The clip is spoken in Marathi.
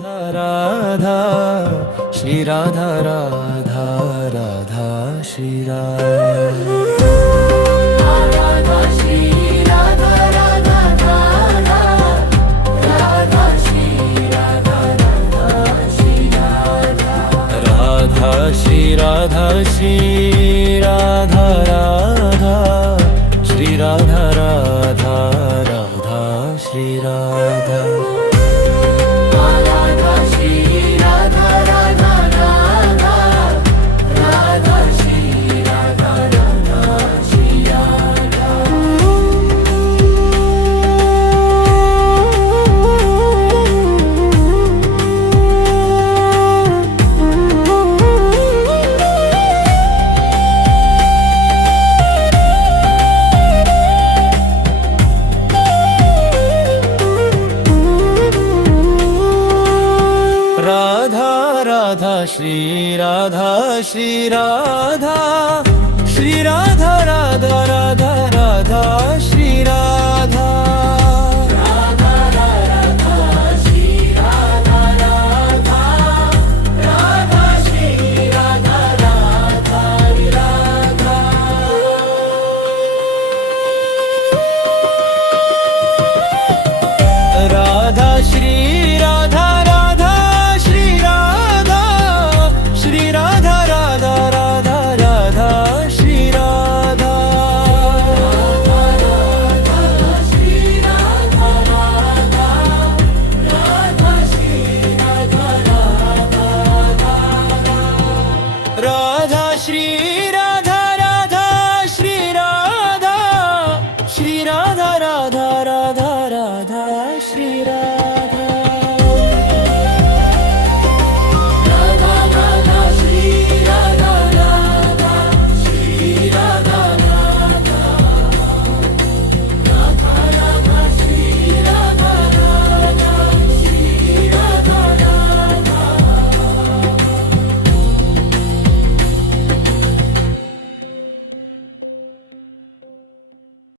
राधा श्री राधा राधा राधा श्री राधा श्री राधा राधा राधा राधा श्री राधा राधा श्री राधा राधा श्री राधा श्री राधा राधा श्री राधा राधा राधा श्री राधा राधा राधा श्री राधा श्री राधा श्री राधा राधा राधा राधा श्री राधा